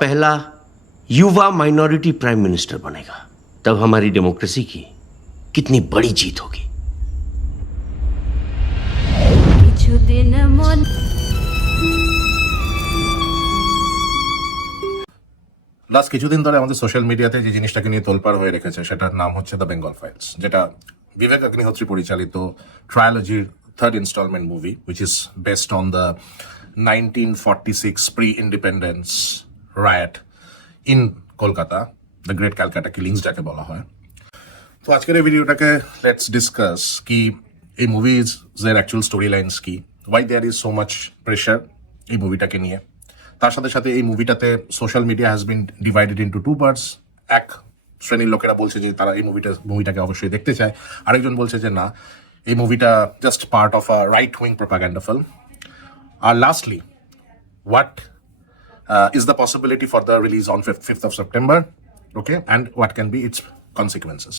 पहला युवा minority prime minister बनेगा, तब हमारी डेमोक्रेसी की कितनी बड़ी जीत होगी। লাস্ট কিছুদিন ধরে আমাদের সোশ্যাল মিডিয়াতে যে জিনিসটাকে নিয়ে তোলপাড় হয়ে রেখেছে সেটার নাম হচ্ছে দ্য বেঙ্গল ফাইলস, যেটা বিবেক অগ্নিহোত্রী পরিচালিত ট্রায়োলজির third instalment movie, which is based on the 1946 pre independence riot in Kolkata, the great Calcutta killings যাকে বলা হয়। তো আজকের এই ভিডিওটাকে লেটস ডিসকাস কি এই মুভিজ এর অ্যাকচুয়াল স্টোরি লাইন্স কি, why there is so much pressure এই মুভিটাকে নিয়ে। তার সাথে সাথে এই মুভিটাতে social media has been divided into two parts. এক শ্রেণীর লোকেরা বলছে যে তারা এই মুভিটাকে অবশ্যই দেখতে চায়, আরেকজন বলছে যে না, এই মুভিটা just part of a right wing propaganda film. আর lastly, what is the possibility for the release on 5th of September, okay, and what can be its consequences.